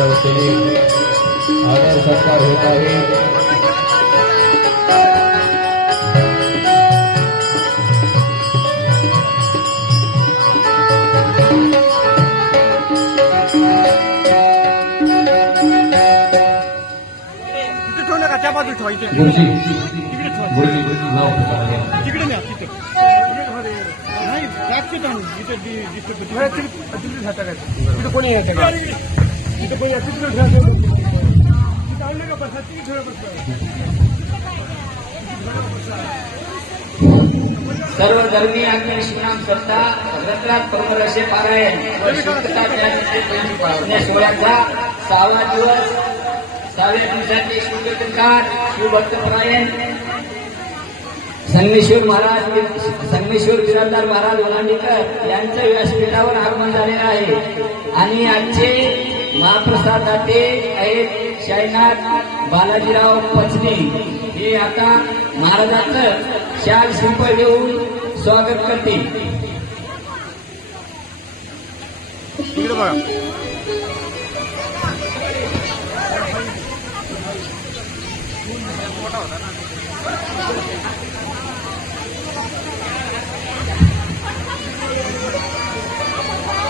यांच्या वतीने आदर सत्कार होत आहे। गुरुजी नाव तिकडे न्या तिथे नाही जागतीत आणून तिथे कोणी येते का तिथे कोणी तिथे आणलं का बसा तिथे सर्व धर्मीय आज्ञा शिवनाम सत्ता रत्रात परमरसे पारायण व शुद्धता त्या सोहळ्याचा 6वा दिवस 6व्या दिवसाचे शिवकीर्तनकार शिवभक्तपरायण संगमेश्वर महाराज संगमेश्वर बिराजदार महाराज वलांडीकर यांचं व्यासपीठावर आगमन झालेलं आहे आणि आजचे महाप्रसाद दाते आहेत शाईनाथ बालाजीराव पचने। हे आता महाराजांचं शाल श्रीफळ देऊन स्वागत करते।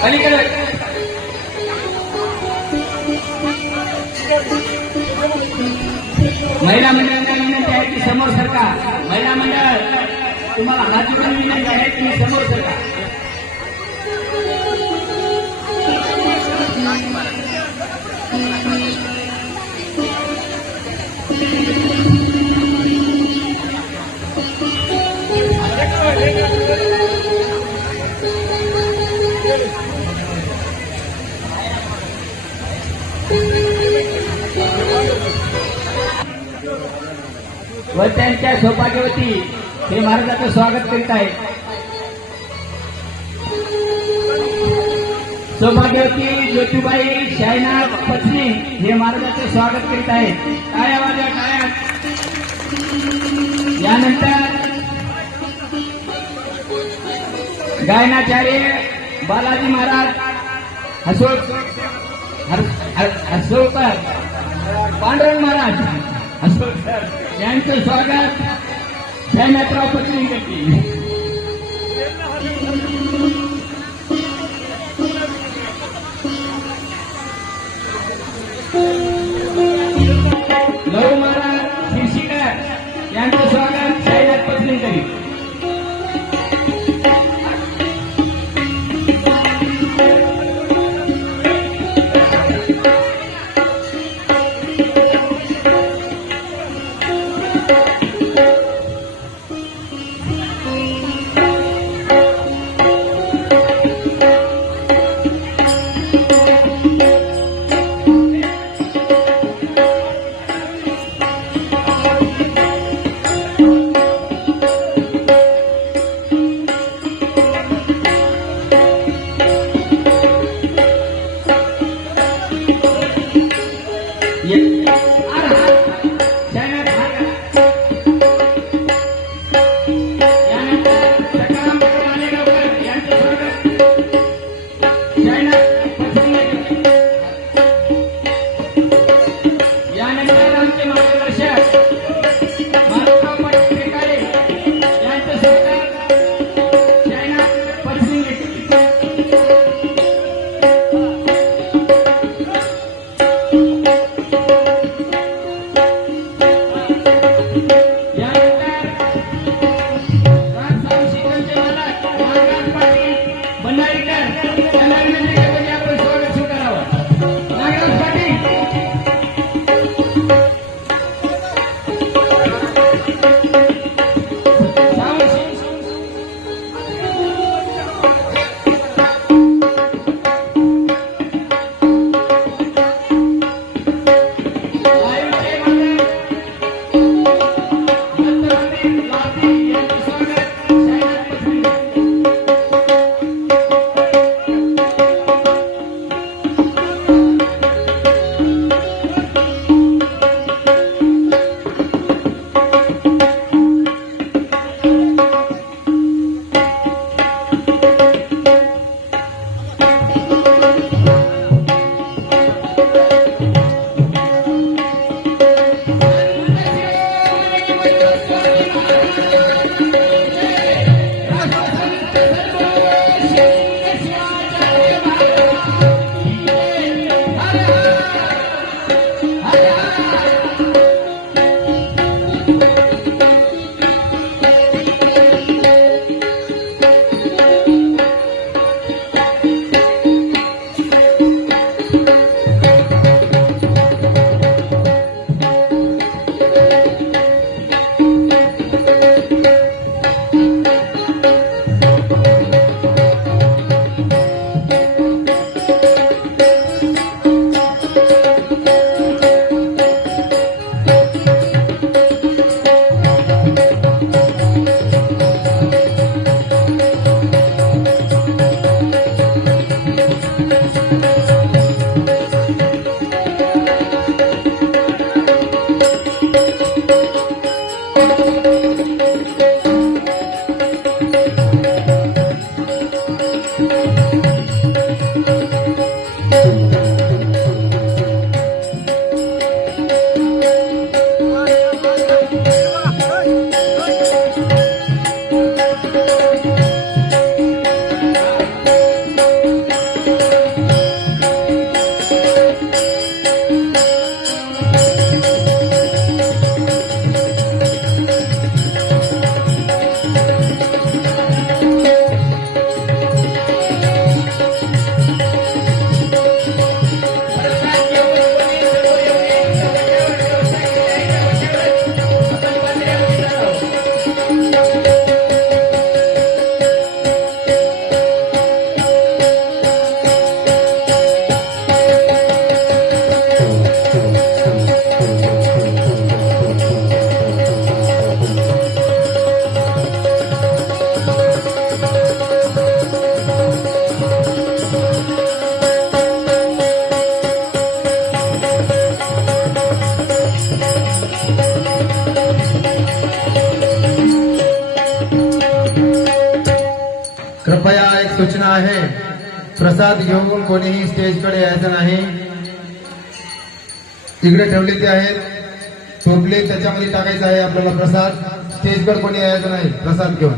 अलीकडे महिला मंडळांना विनंती आहे की समोर सरका। महिला मंडळ तुम्हाला हात जोडून विनंती आहे की समोर सरका। व त्यांच्या सौभाग्यवती हे महाराजांचं स्वागत करीत आहेत। सौभाग्यवती ज्योतिबाई शाईनाथ पत्नी हे महाराजांचं स्वागत करीत आहेत। टाळ्या वाजवा टाळ्या। यानंतर गायनाचार्य बालाजी महाराज हसोळकर पांडुरंग महाराज हसोळकर यांचं स्वागत शाईनाथराव पत्नी करतील। लहू महाराज शिरशीकर यांचं स्वागत शाईनाथ पत्नी करील। कृपया एक सूचना आहे, प्रसाद घेऊन कोणीही स्टेजकडे यायचं नाही. तिकडे ठेवले ते आहेत टोपले, त्याच्यामध्ये टाकायचं आहे आपल्याला प्रसाद. स्टेजकडे कोणी यायचं नाही प्रसाद घेऊन.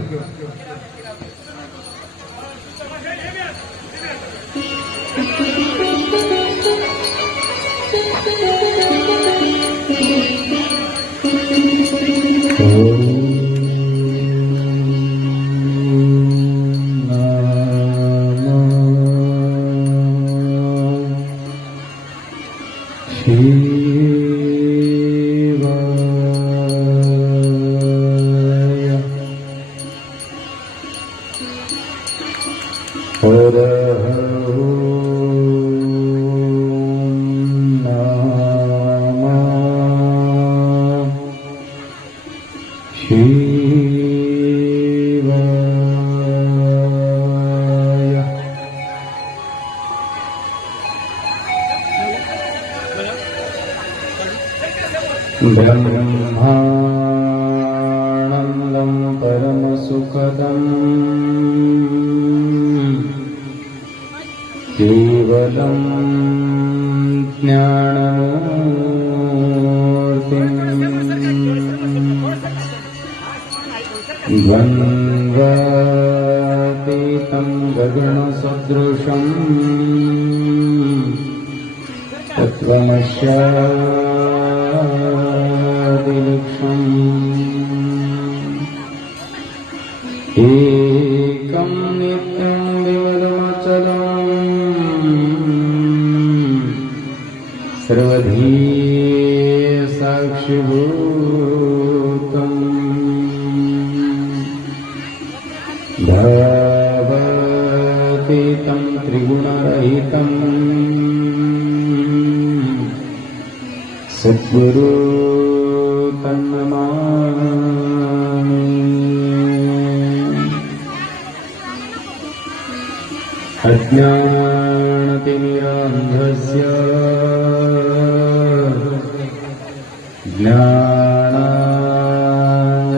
ब्रह्मानन्दं परमसुखदम् केवलं ज्ञानमूर्तिम् द्वन्द्वातीतं गगनसदृशम् तत्त्वमस्यादिलक्ष्यम् एकं नित्यं विमलमचलम् सर्वधी साक्षिभूतम् भावातीतं त्रिगुणरहितम् सद्गुरु तन्नमामि. अज्ञानतिमिरान्धस्य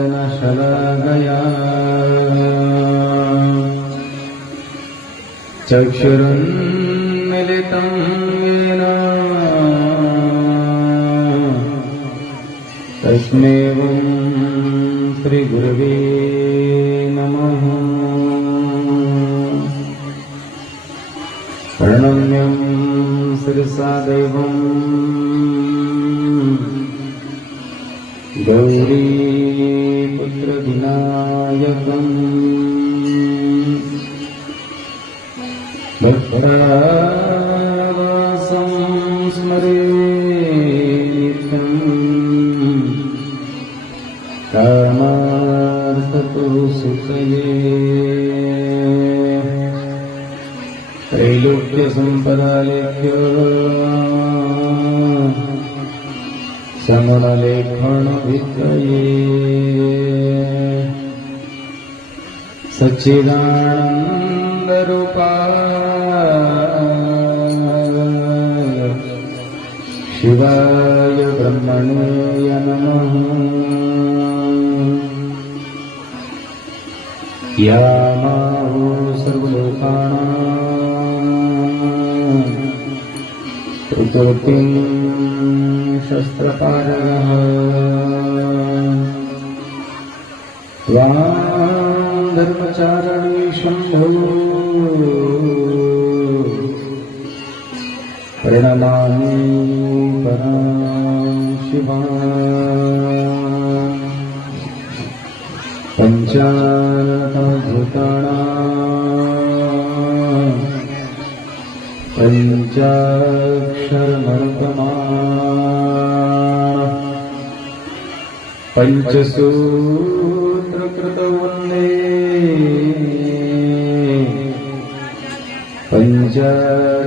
ज्ञानाञ्जनशलाकया चक्षुरुन्मिलितं येन तस्मै श्रीगुरवे नमः. प्रणम्यं शिरसा दैवं गौरीपुत्रविनायकम् भक्तावासं स्मरेत्यम् कामार्थतुसुखये त्रैलोक्यसम्पदालेख्य समणलेखनविद्यये सच्चिदानन्दरूपाय शिवाय ब्रह्मणे नमः. यामाहो सर्वलोकानां प्रकृतिं शस्त्रपारगः त्वां धर्मचारिणी शंभो प्रणमामि परां शिवां पंचाभूतानां पंचाक्षरमर्दमा पंचसूत्रकृतवन्दे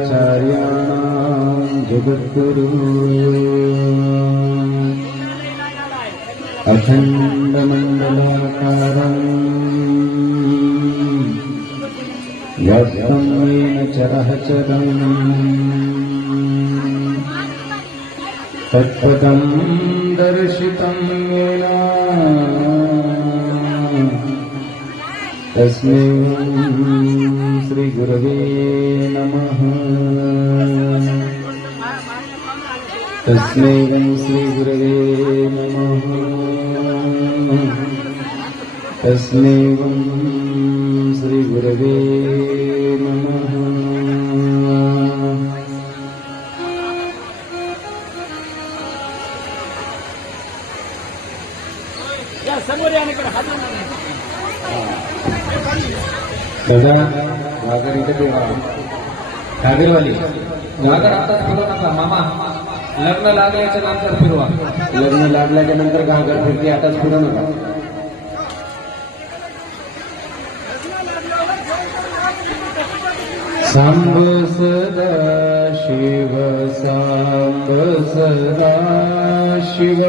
पंचाचार्याणां जगद्गुरु अखण्डमण्डलाकारम् व्याप्तं येन चराचरम् तत्पदं दर्शितं येन तस्मै श्रीगुरवे नमः। तस्मै श्रीगुरवे नमः। तस्मै श्रीगुरवे नमः। या समोर या इकडे हात दादा घागर इथे ठेवा घागरवाली घागर आताच फिरवा नका मामा लग्न लागल्याच्या नंतर फिरवा लग्न लागल्याच्या नंतर घागर फिरते आताच फिरवू नका सांब सदा शिव सांब सदा शिव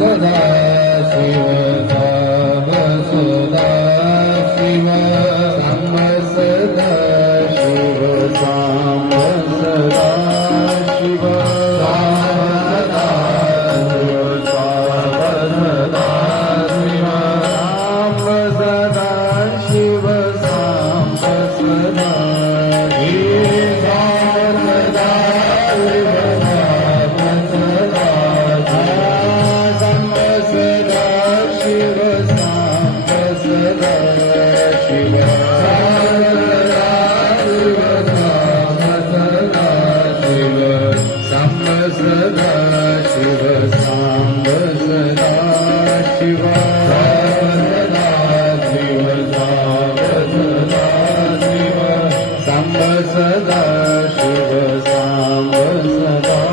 सदा शिव सांब सदा शिव सांब सदा शिव सांब सदा शिव सदा शिव सांब सदा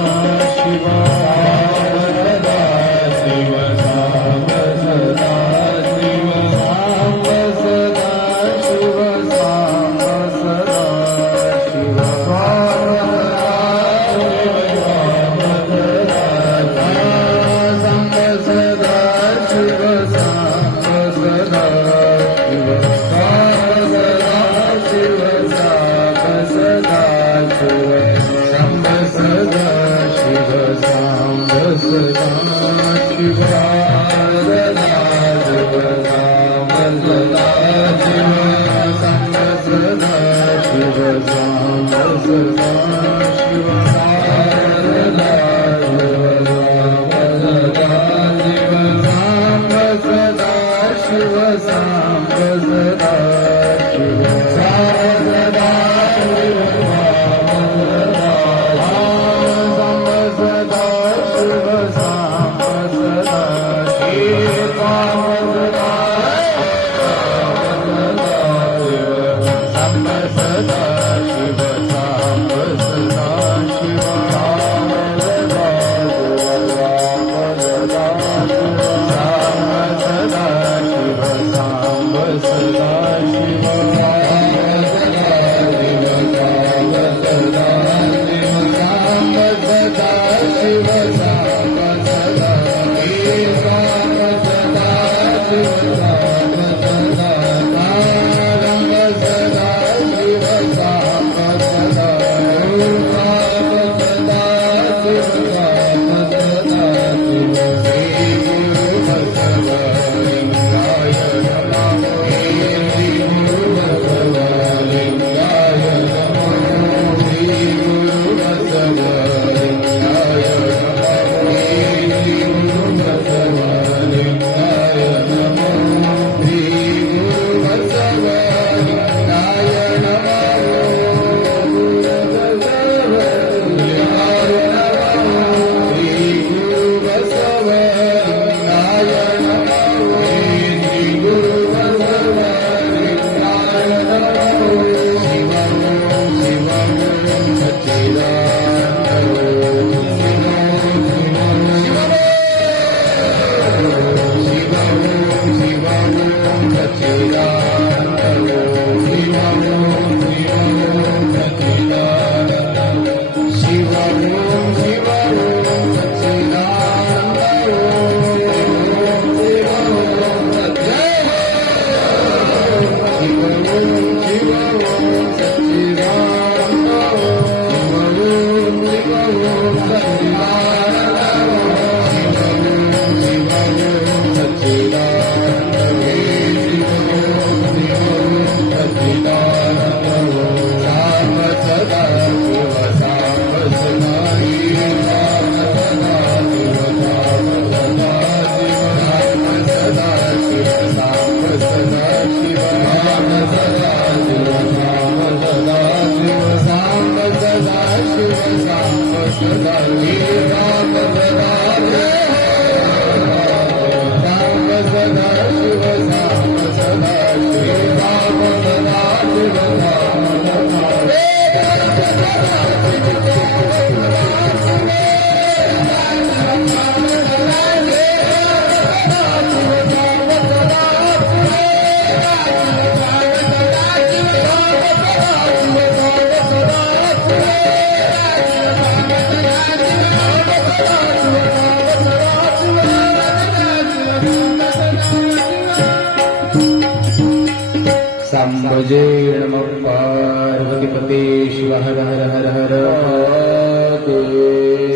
सांबजे नमः पार्वतीपते शिव हर हर हर हर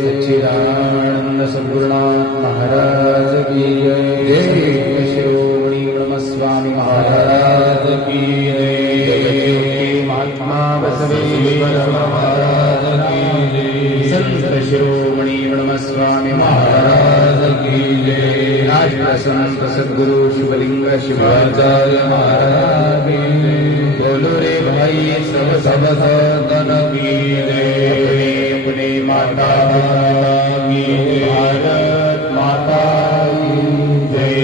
सच्चिदानंद सद्गुरुनाथ महाराज की जय। शिरोमणि ब्रह्म स्वामी महाराज की जय। महात्मा बसवेश्वर महाराज की जय। संत शिरोमणि ब्रह्म स्वामी महाराज की जय। राष्ट्र संत सद्गुरु शिवलिंग शिवाचार्य महाराज की जय। बोलो रे भाई सब सब सदन की जय। अपने माता की भारत माता की जय।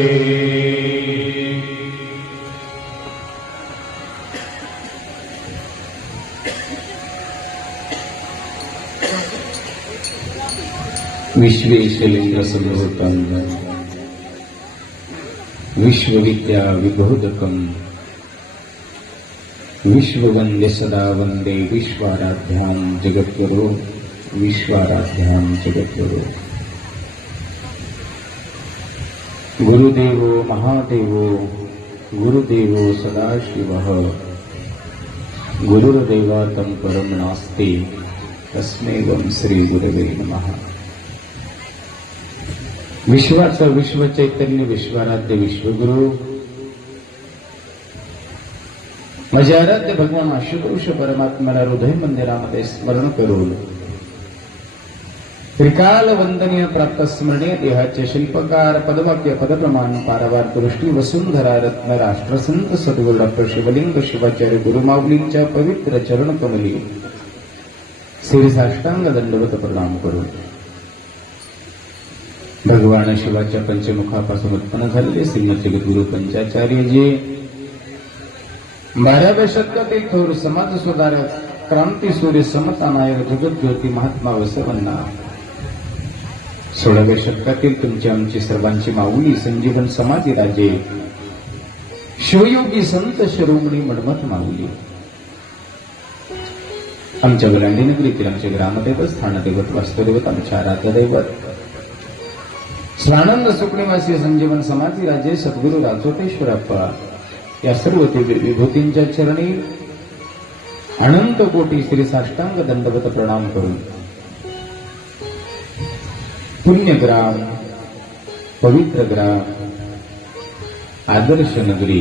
विश्वेशलिंग संभूतम् विश्वविद्या विबोधकम् विश्ववन्द्य सदा वन्दे विश्वाराध्यां जगद्गुरो विश्वाराध्यां जगद्गुरो। गुरुदेवो महादेवो गुरुदेवो सदाशिवः गुरुर्दैवातं परं नास्ति तस्मै वं श्री गुरवे नमः। विश्वाचं विश्व चैतन्य विश्वाराध्य विश्वगुरु माझे आराध्य भगवान आशुतोष परमात्म्याला हृदय मंदिरामध्ये स्मरण करून त्रिकाल वंदनीय प्राप्त स्मरणीय देहाचे शिल्पकार पदवाक्य पदप्रमाण पारावार दृष्टी वसुंधरा रत्न राष्ट्रसंत सद्गुरू डॉक्टर शिवलिंग शिवाचार्य गुरुमाऊलींच्या पवित्र चरण कमली शिरसाष्टांग दंडवत प्रणाम करून भगवान शिवाच्या पंचमुखापासून उत्पन्न झालेले श्रीमद जगद्गुरु पंचाचार्यजी 12व्या शतकातील थोर समाज सुधारक क्रांती सूर्य समता नायक जगज्योती महात्मा वसवण्णा 16व्या शतकातील तुमची आमची सर्वांची माऊली संजीवन समाजी राजे शिवयोगी संत शिरोमणी मडमत माऊली आमच्या बलांडी नगरीतील आमचे ग्रामदैवत स्थानदैवत वास्तुदैवत आमच्या आराध्य दैवत स्वानंद सुखनिवासी संजीवन समाजी राजे सद्गुरू राजोटेश्वरप्पा या सर्व दिव्य विभूतींच्या चरणी अनंत कोटी श्री साष्टांग दंडवत प्रणाम करून पुण्यग्राम पवित्र ग्राम आदर्श नगरी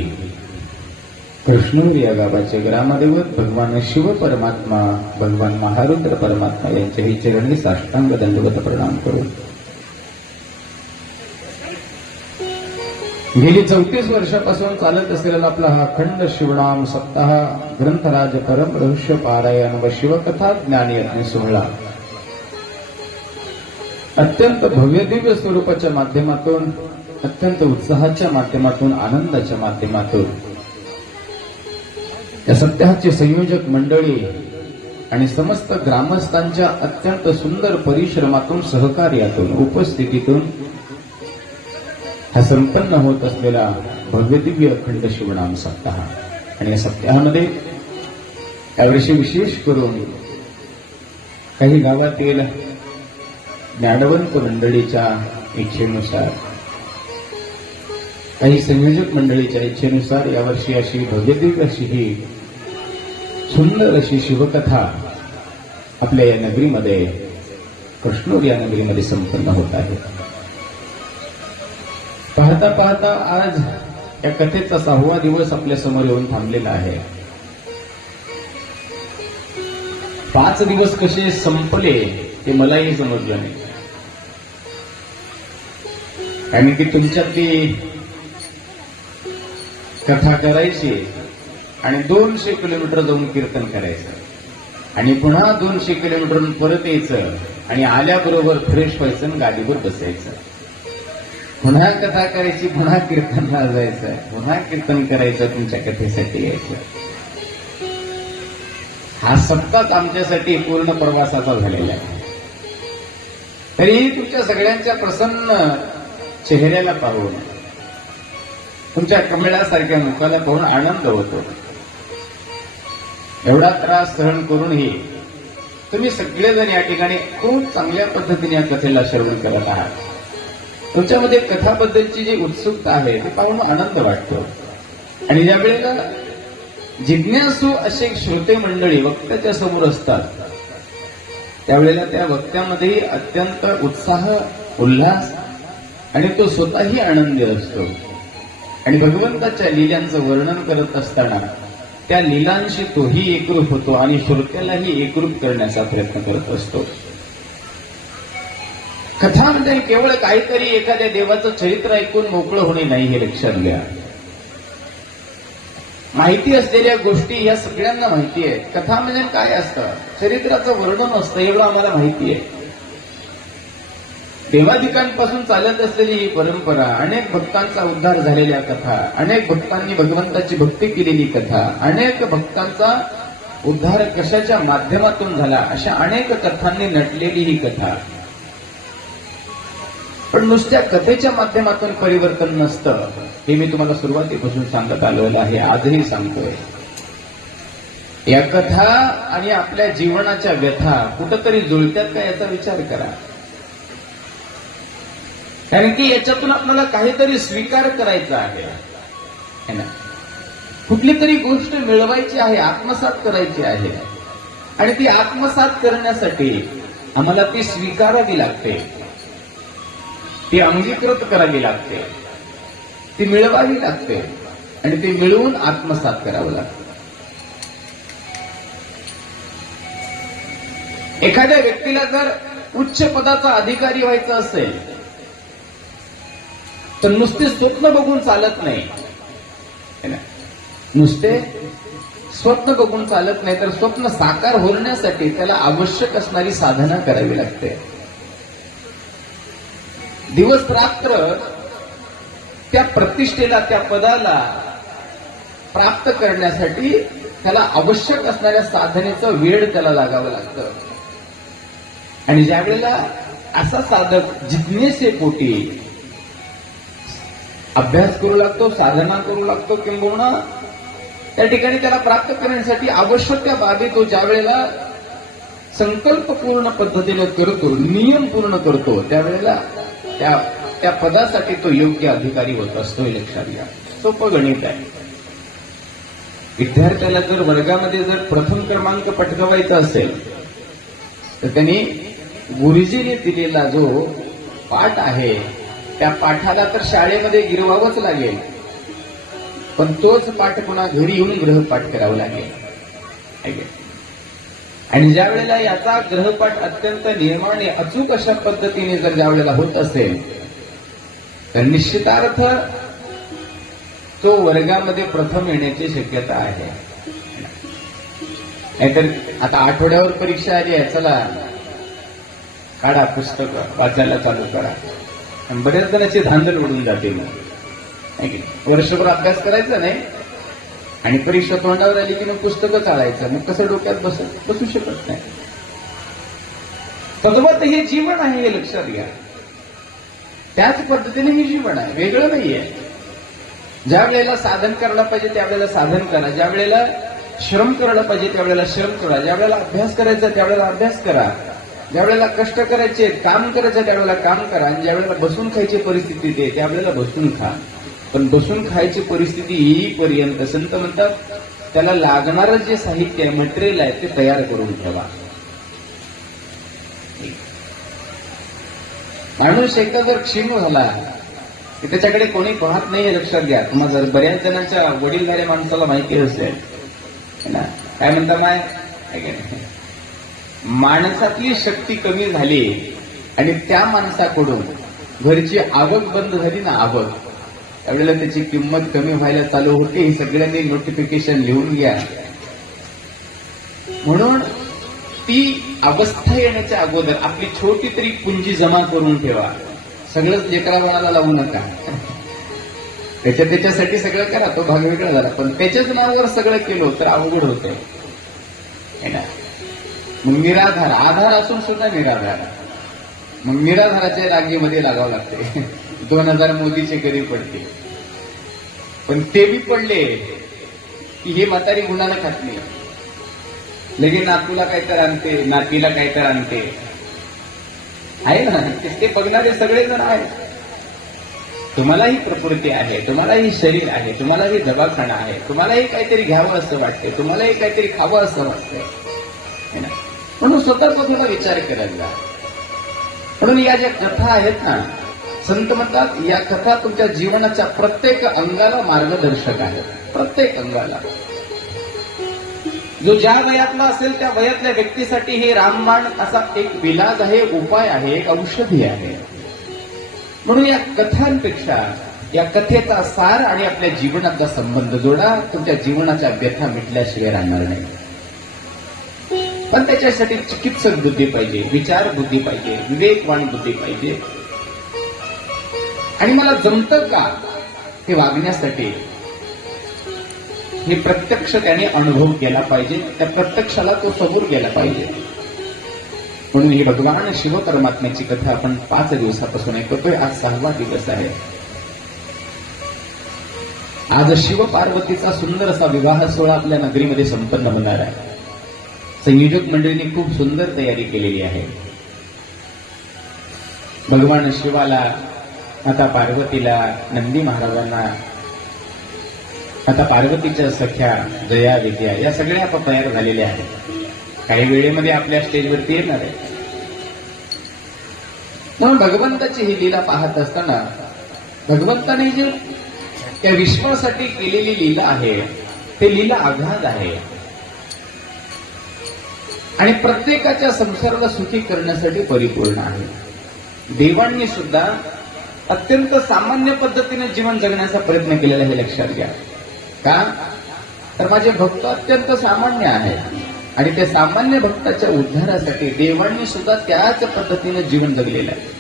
कृष्णूर या गावाचे ग्रामदैवत भगवान शिव परमात्मा भगवान महारुद्र परमात्मा यांच्याही चरणी साष्टांग दंडवत प्रणाम करून गेली 34 वर्षापासून चालत असलेला आपला हा अखंड शिवनाम सप्ताह ग्रंथराज परम रहस्य पारायण व शिवकथा ज्ञान यज्ञ सोहळा अत्यंत भव्य दिव्य स्वरूपाच्या माध्यमातून अत्यंत उत्साहाच्या माध्यमातून आनंदाच्या माध्यमातून या सप्ताहाचे संयोजक मंडळी आणि समस्त ग्रामस्थांच्या अत्यंत सुंदर परिश्रमातून सहकार्यातून उपस्थितीतून हा संपन्न होत असलेला भव्य दिव्य अखंड शिवनाम सप्ताह आणि या सप्ताहामध्ये यावर्षी विशेष करून काही गावातील ज्ञानवंत मंडळीच्या इच्छेनुसार काही संयोजक मंडळीच्या इच्छेनुसार यावर्षी अशी भव्य दिव्य अशी ही सुंदर अशी शिवकथा आपल्या या नगरीमध्ये कृष्णूर या नगरीमध्ये संपन्न होत आहे। पाहता पाहता आज या कथेचा 6वा दिवस आपल्या समोर येऊन थांबलेला आहे। 5 दिवस कसे संपले ते मलाही समजलं नाही, कारण की तुमच्यात ती कथा करायची आणि 200 किलोमीटर जाऊन कीर्तन करायचं आणि पुन्हा 200 किलोमीटर परत यायचं आणि आल्याबरोबर फ्रेश व्हायचं आणि गाडीवर बसायचं, पुन्हा कथा करायची, पुन्हा कीर्तनला जायचं, पुन्हा कीर्तन करायचं, तुमच्या कथेसाठी यायचं। हा सप्ताह आमच्यासाठी पूर्ण प्रवासाचा झालेला आहे। तरीही तुमच्या सगळ्यांच्या प्रसन्न चेहऱ्याला पाहून तुमच्या कमळासारख्या मुखाला पाहून आनंद होतो। एवढा त्रास सहन करूनही तुम्ही सगळेजण या ठिकाणी खूप चांगल्या पद्धतीने या कथेला श्रवण करत आहात। तुमच्यामध्ये कथाबद्दलची जी उत्सुकता आहे ती पाहून आनंद वाटतो आणि ज्या वेळेला जिज्ञासू असे श्रोते मंडळी वक्त्याच्या समोर असतात त्यावेळेला त्या वक्त्यामध्ये अत्यंत उत्साह उल्हास आणि तो स्वतःही आनंदी असतो आणि भगवंताच्या लीलांचं वर्णन करत असताना त्या लीलांशी तोही एकरूप होतो आणि श्रोत्यालाही एकरूप करण्याचा प्रयत्न करत असतो. कथा म्हणजे केवळ काहीतरी एखाद्या देवाचं चरित्र ऐकून मोकळं होणे नाही हे लक्षात घ्या. माहिती असलेल्या गोष्टी या सगळ्यांना माहिती आहे. कथा म्हणजे काय असतं, चरित्राचं वर्णन असतं एवढं आम्हाला माहिती आहे. देवाधिकांपासून चालत असलेली ही परंपरा, अनेक भक्तांचा उद्धार झालेल्या कथा, अनेक भक्तांनी भगवंताची भक्ती केलेली कथा, अनेक भक्तांचा उद्धार कशाच्या माध्यमातून झाला अशा अनेक कथांनी नटलेली ही कथा. पण नुसत्या कथेच्या माध्यमातून परिवर्तन नसतं हे मी तुम्हाला सुरुवातीपासून सांगत आलेलं आहे, आजही सांगतोय. या कथा आणि आपल्या जीवनाच्या व्यथा कुठंतरी जुळत्यात का याचा विचार करा. कारण की याच्यातून आपल्याला काहीतरी स्वीकार करायचा आहे ना, कुठली तरी गोष्ट मिळवायची आहे, आत्मसात करायची आहे आणि ती आत्मसात करण्यासाठी आम्हाला ती स्वीकारावी लागते, ती अंगीकृत करावी लागते, ती मिळवावी लागते आणि ती मिळवून आत्मसात करावं लागतं. एखाद्या व्यक्तीला जर उच्च पदाचा अधिकारी व्हायचं असेल तर नुसते स्वप्न बघून चालत नाही, नुसते स्वप्न बघून चालत नाही, तर स्वप्न साकार होण्यासाठी त्याला आवश्यक असणारी साधना करावी लागते. दिवस रात्र त्या प्रतिष्ठेला, त्या पदाला प्राप्त करण्यासाठी त्याला आवश्यक असणाऱ्या साधनेचा वेळ त्याला लागावं लागतं. आणि ज्या वेळेला असा साधक जिज्ञेसेपोटी अभ्यास करू लागतो, साधना करू लागतो, किंबहुना त्या ठिकाणी त्याला प्राप्त करण्यासाठी आवश्यक त्या बाबी तो ज्या वेळेला संकल्प पूर्ण पद्धतीने करतो, नियम पूर्ण करतो, त्यावेळेला त्या पदासाठी तो योग्य अधिकारी होत असतो. हे लक्षात घ्या. सोपं गणित आहे. विद्यार्थ्याला जर वर्गामध्ये जर प्रथम क्रमांक पटकावायचा असेल तर त्यांनी गुरुजीने दिलेला जो पाठ आहे त्या पाठाला तर शाळेमध्ये गिरवावंच लागेल, पण तोच पाठ पुन्हा घरी येऊन ग्रहपाठ करावा लागेल. आणि ज्या वेळेला याचा ग्रहपाठ अत्यंत नियमाने अचूक अशा पद्धतीने जर ज्या वेळेला होत असेल तर निश्चितार्थ तो वर्गामध्ये प्रथम येण्याची शक्यता आहे. नाहीतर आता आठवड्यावर परीक्षा आली आहे, चला काढा पुस्तक वाचायला चालू करा, आणि बऱ्याच जणांची धांदल उडून जाते. मग वर्षभर अभ्यास करायचा नाही आणि परीक्षा तोंडावर आली की मग पुस्तकं चालायचं, मग कसं डोक्यात बसू शकत नाही. तद्वत हे जीवन आहे हे लक्षात घ्या. त्याच पद्धतीने हे जीवन आहे, वेगळं नाहीये. ज्या वेळेला साधन करायला पाहिजे त्यावेळेला साधन करा, ज्या वेळेला श्रम करायला पाहिजे त्यावेळेला श्रम करा, ज्या वेळेला अभ्यास करायचा त्यावेळेला अभ्यास करा, ज्या वेळेला कष्ट करायचे, काम करायचं त्यावेळेला काम करा, आणि ज्या वेळेला बसून खायची परिस्थिती येते त्यावेळेला बसून खा. पण बसून खायची परिस्थिती येईपर्यंत संत म्हणतात त्याला लागणारं जे साहित्य आहे, मटेरियल आहे ते तयार करून ठेवा. माणूस एकदा जर क्षीण झाला की त्याच्याकडे कोणी पाहत नाही हे लक्षात घ्या. तुम्हाला जर बऱ्याच जणांच्या वडीलधाऱ्या माणसाला माहिती असेल ना, काय म्हणता माय, माणसातली शक्ती कमी झाली आणि त्या माणसाकडून घरची आवक बंद झाली ना, आवक, त्यावेळेला त्याची किंमत कमी व्हायला चालू होते. हे सगळ्यांनी नोटिफिकेशन लिहून घ्या. म्हणून ती अवस्था येण्याच्या अगोदर आपली छोटी तरी पुंजी जमा करून ठेवा. सगळंच लेकरा बाळाला लावू नका. त्याच्यासाठी सगळं करा, तो भाग वेगळा झाला, पण त्याच्याच नावावर सगळं केलं तर अवघड होतंय. मग निराधार, आधार असून सुद्धा निराधार, मग निराधाराच्या रांगेमध्ये लागावं लागते. 2000 मोदीचे गरीब पडते, पण ते बी पडले की हे म्हातारी गुणाला खात नाही. लगे नातूला काहीतरी आणते, नातीला काहीतरी आणते, आहे ना, ते बघणारे सगळेजण आहेत. तुम्हालाही प्रकृती आहे, तुम्हालाही शरीर आहे, तुम्हालाही दवाखाना आहे, तुम्हालाही काहीतरी घ्यावं असं वाटते, तुम्हालाही काहीतरी खावं असं वाटतंय, है ना? म्हणून स्वतःचा थोडा विचार करत जा. म्हणून या ज्या कथा आहेत ना, संत म्हणतात या कथा तुमच्या जीवनाच्या प्रत्येक अंगाला मार्गदर्शक आहेत. प्रत्येक अंगाला जो ज्या वयातला असेल त्या वयातल्या व्यक्तीसाठी हे रामबाण असा एक विलाज आहे, उपाय आहे, एक औषधी आहे. म्हणून या कथांपेक्षा या कथेचा सार आणि आपल्या जीवनाचा संबंध जोडा. तुमच्या जीवनाच्या व्यथा मिटल्याशिवाय राहणार नाही. पण त्याच्यासाठी चिकित्सक बुद्धी पाहिजे, विचार बुद्धी पाहिजे, विवेकवान बुद्धी पाहिजे. आणि मला जमतं का हे वागण्यासाठी हे प्रत्यक्ष त्याने अनुभव केला पाहिजे. त्या प्रत्यक्षाला तो समोर गेला पाहिजे. म्हणून ही भगवान शिव परमात्म्याची कथा आपण 5 दिवसापासून ऐकतोय. आज 6वा दिवस आहे. आज शिव पार्वतीचा सुंदर असा विवाह सोहळा आपल्या नगरीमध्ये संपन्न होणार आहे. संयोजक मंडळींनी खूप सुंदर तयारी केलेली आहे. भगवान शिवाला, आता पार्वतीला, नंदी महाराजांना, आता पार्वतीच्या सख्या जया, विद्या या सगळ्या आता तयार झालेल्या आहेत. काही वेळेमध्ये आपल्या स्टेजवरती येणार आहे. म्हणून भगवंताची ही लीला पाहत असताना भगवंताने जी त्या विश्वासाठी केलेली लीला आहे ते लीला आघात आहे. आणि प्रत्येकाच्या संसाराला सुखी करण्यासाठी परिपूर्ण आहे. देवांनी सुद्धा अत्यंत सामान्य पद्धतीने जीवन जगण्याचा प्रयत्न केलेला हे लक्षात घ्या. का तर माझे भक्त अत्यंत सामान्य आहेत आणि त्या सामान्य भक्ताच्या उद्धारासाठी देवांनी सुद्धा त्याच पद्धतीने जीवन जगलेलं आहे.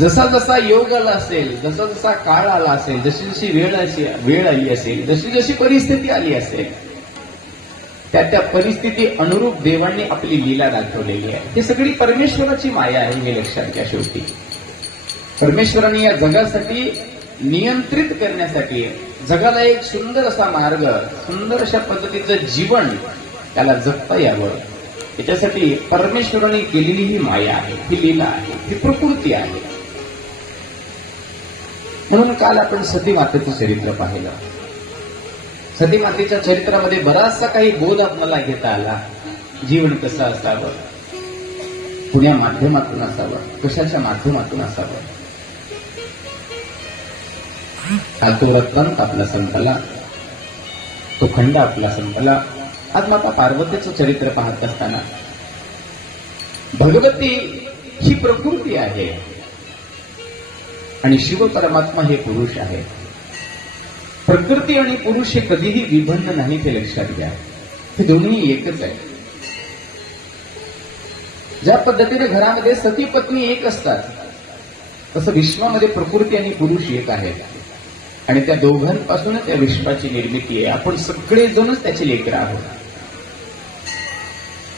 जसा जसा योग आला असेल, जसा जसा काळ आला असेल, जशी जशी वेळ आली असेल, जशी जशी परिस्थिती आली असेल, त्या त्या परिस्थिती अनुरूप देवांनी आपली लीला दाखवलेली आहे. ही सगळी परमेश्वराची माया आहे हे लक्षात घ्या. शेवटी परमेश्वराने या जगासाठी नियंत्रित करण्यासाठी जगाला एक सुंदर असा मार्ग, सुंदर अशा पद्धतीचं जीवन त्याला जगता यावं, याच्यासाठी परमेश्वराने केलेली ही माया आहे, ही लीला आहे, ही प्रकृती आहे. म्हणून काल आपण सती मातेचं चरित्र पाहिलं. सती मातेच्या चरित्रामध्ये बराचसा काही बोध आपल्याला घेता आला. जीवन कसं असावं, कुण्या माध्यमातून असावं, कशाच्या माध्यमातून असावं. तो रत्नांत आपला संपला, तो खंड आपला संपला. आज माता पार्वतीचं चरित्र पाहत असताना भगवती ही प्रकृती आहे आणि शिव परमात्मा हे पुरुष आहे. प्रकृती आणि पुरुष हे कधीही विभिन्न नाही हे लक्षात घ्या. हे दोन्ही एकच आहे. ज्या पद्धतीने घरामध्ये सती पत्नी एक असतात तसं विश्वामध्ये प्रकृती आणि पुरुष एक आहेत आणि त्या दोघांपासूनच त्या विश्वाची निर्मिती आहे. आपण सगळेजणच त्याचे लेकरं आहोत.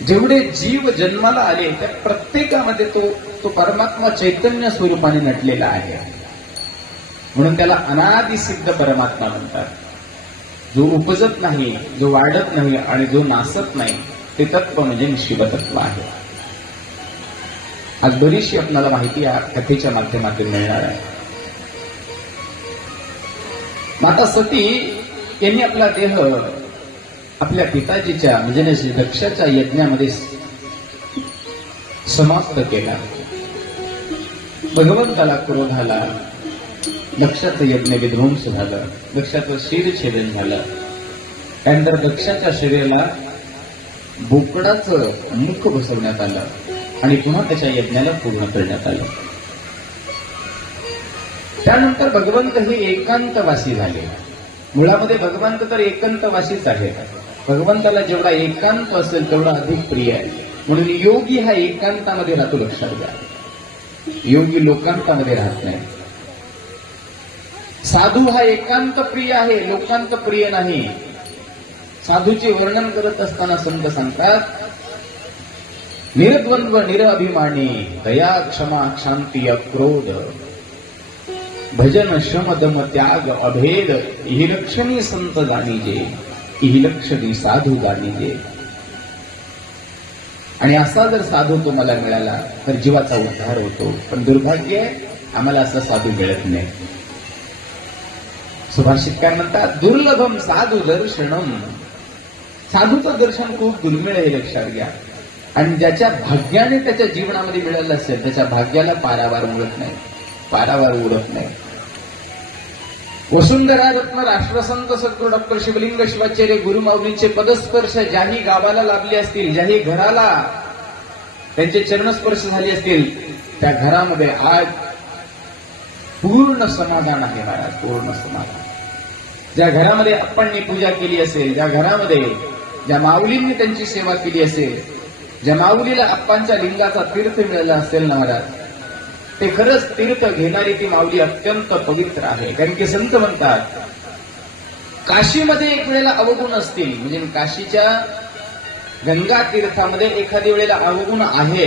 जेवढे जीव जन्माला आले त्या प्रत्येकामध्ये तो परमात्मा चैतन्य स्वरूपाने नटलेला आहे. म्हणून त्याला अनादि सिद्ध परमात्मा म्हणतात. जो उपजत नाही, जो वाढत नाही आणि जो नासत नाही ते तत्व म्हणजे शिवतत्व आहे. आज बरीचशी आपल्याला माहिती या कथेच्या माध्यमातून मिळणार आहे. माता सती यांनी आपला देह आपल्या पिताजीच्या म्हणजे दक्षाच्या यज्ञामध्ये समाप्त केला. भगवंताला क्रोध आला. दक्षाचं यज्ञ विध्वंस झालं. दक्षाचं शिरछेदन झालं. त्यानंतर दक्षाच्या शरीराला बोकडाचं मुख बसवण्यात आलं आणि पुन्हा त्याच्या यज्ञाला पूर्ण करण्यात आलं. त्यानंतर भगवंत हे एकांतवासी झाले. मुळामध्ये भगवंत तर एकांतवासीच आहे. भगवंताला जेवढा एकांत असेल तेवढा अधिक प्रिय आहे. म्हणून योगी हा एकांतामध्ये राहतो. लक्षात घ्या. योगी लोकांतामध्ये राहत नाही. साधू हा एकांत प्रिय आहे, लोकांत प्रिय नाही. साधूचे वर्णन करत असताना संत सांगतात निर्द्वंद्व निरअभिमानी दया क्षमा शांती अक्रोध भजन श्रम दम त्याग अभेद इहि लक्षणी संत जाणीजे इहि लक्षणी साधू जाणीजे. आणि असा जर साधू तुम्हाला मिळाला तर जीवाचा उद्धार होतो. पण दुर्भाग्य आहे, आम्हाला असा साधू मिळत नाही. सुभाषितकार म्हणतात, दुर्लभम साधू दर्शनम. साधूचं दर्शन खूप दुर्मिळ आहे, लक्षात घ्या. आणि ज्याच्या भाग्याने त्याच्या जीवनामध्ये मिळालं असेल त्याच्या भाग्याला पारावार उडत नाही, पारावार उडत नाही. वसुंधरा रत्न राष्ट्रसंत सद्गुरू डॉक्टर शिवलिंग शिवाचार्य गुरुमाऊलींचे पदस्पर्श ज्याही गावाला लाभले असतील, ज्याही घराला त्यांचे चरणस्पर्श झाले असतील, त्या घरामध्ये आज पूर्ण समाधान आहे महाराज, पूर्ण समाधान. ज्या घरामध्ये अप्पांनी पूजा केली असेल, ज्या घरामध्ये ज्या माऊलींनी त्यांची सेवा केली असेल, ज्या माऊलीला अप्पांच्या लिंगाचा तीर्थ मिळाला असेल ना महाराज, ते खरंच तीर्थ घेणारी ती माऊली अत्यंत पवित्र आहे. कारण की संत म्हणतात, काशीमध्ये एक वेळेला अवगुण असतील, म्हणजे काशीच्या गंगा तीर्थामध्ये एखाद्या वेळेला अवगुण आहे,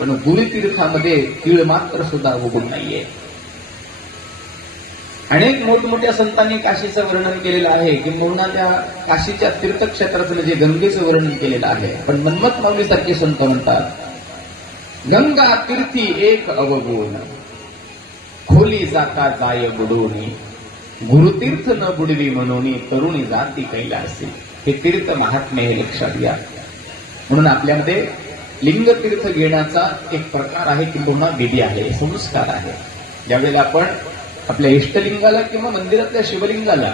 पण गुरुतीर्थामध्ये तीळ मात्र सुद्धा अवगुण नाहीये. अनेक मोठमोठ्या संतांनी काशीचं वर्णन केलेलं आहे, किंबहुना त्या काशीच्या तीर्थक्षेत्राचं म्हणजे गंगेचं वर्णन केलेलं आहे. पण मन्मथ माऊलीसारखे संत म्हणतात, गंगा तीर्थी एक अवगुण, खोली जाता जाय बुडोनी, गुरुतीर्थ न बुडवी म्हणून तरुणी जाती कैलासी. हे तीर्थ महात्म्य हे लक्षात घ्या. म्हणून आपल्यामध्ये लिंगतीर्थ घेण्याचा एक प्रकार आहे, किंबहुना विधी आहे, संस्कार आहे. ज्यावेळेला आपण आपल्या इष्टलिंगाला किंवा मंदिरातल्या शिवलिंगाला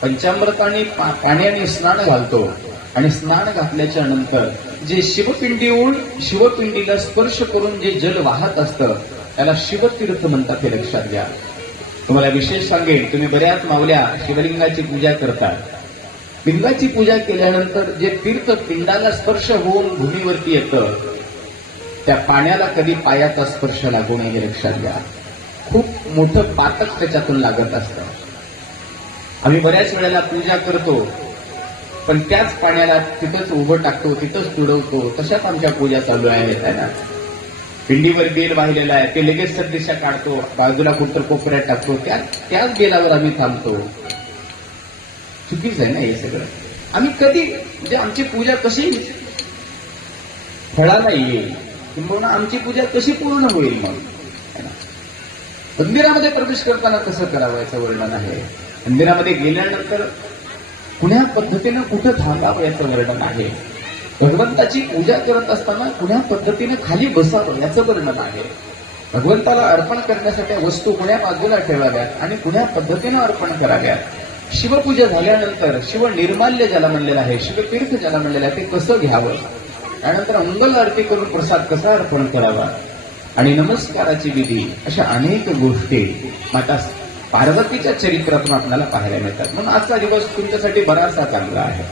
पंचामृताने पाण्याने स्नान घालतो, आणि स्नान घातल्याच्या नंतर जे शिवपिंडीहून शिवपिंडीला स्पर्श करून जे जल वाहत असतं त्याला शिवतीर्थ म्हणतात, हे लक्षात घ्या. तुम्हाला विशेष सांगेन, तुम्ही बऱ्याच माऊल्या शिवलिंगाची पूजा करतात. लिंगाची पूजा केल्यानंतर जे तीर्थ पिंडाला स्पर्श होऊन भूमीवरती येतं, त्या पाण्याला कधी पायाचा स्पर्श लागू नये, हे लक्षात घ्या. खूप मोठं पातक त्याच्यातून लागत असतं. आम्ही बऱ्याच वेळेला पूजा करतो, पण त्याच पाण्याला तिथंच उभं टाकतो, तिथंच तुडवतो. तशाच आमच्या पूजा चालू आहेत ना. पिंडीवर बेल वाहिलेला आहे, ते लगेच सददिशा काढतो, बाजूला कुठं कोपऱ्यात टाकतो, त्याच बेलावर आम्ही थांबतो. चुकीच आहे ना हे सगळं. आम्ही कधी म्हणजे आमची पूजा कशी फळाला येईल, किंवा आमची पूजा कशी पूर्ण होईल. मग मंदिरामध्ये प्रवेश करताना कसं करावं याचं वर्णन आहे. मंदिरामध्ये गेल्यानंतर कुण्या पद्धतीनं कुठं थांबावं याचं वर्णन आहे. भगवंताची पूजा करत असताना कुण्या पद्धतीने खाली बसावं याचं वर्णन आहे. भगवंताला अर्पण करण्यासाठी वस्तू कुण्या बाजूला ठेवाव्यात आणि कुण्या पद्धतीनं अर्पण कराव्यात. शिवपूजा झाल्यानंतर शिव निर्माल्य ज्याला म्हणलेलं आहे, शिवतीर्थ ज्याला म्हणलेलं आहे, ते कसं घ्यावं, त्यानंतर अंगल आरती करून प्रसाद कसा अर्पण करावा, आणि नमस्काराची विधी, अशा अनेक गोष्टी माता पार्वतीच्या चरित्रातून आपल्याला पाहायला मिळतात. म्हणून आजचा दिवस तुमच्यासाठी बराचसा चांगला आहे.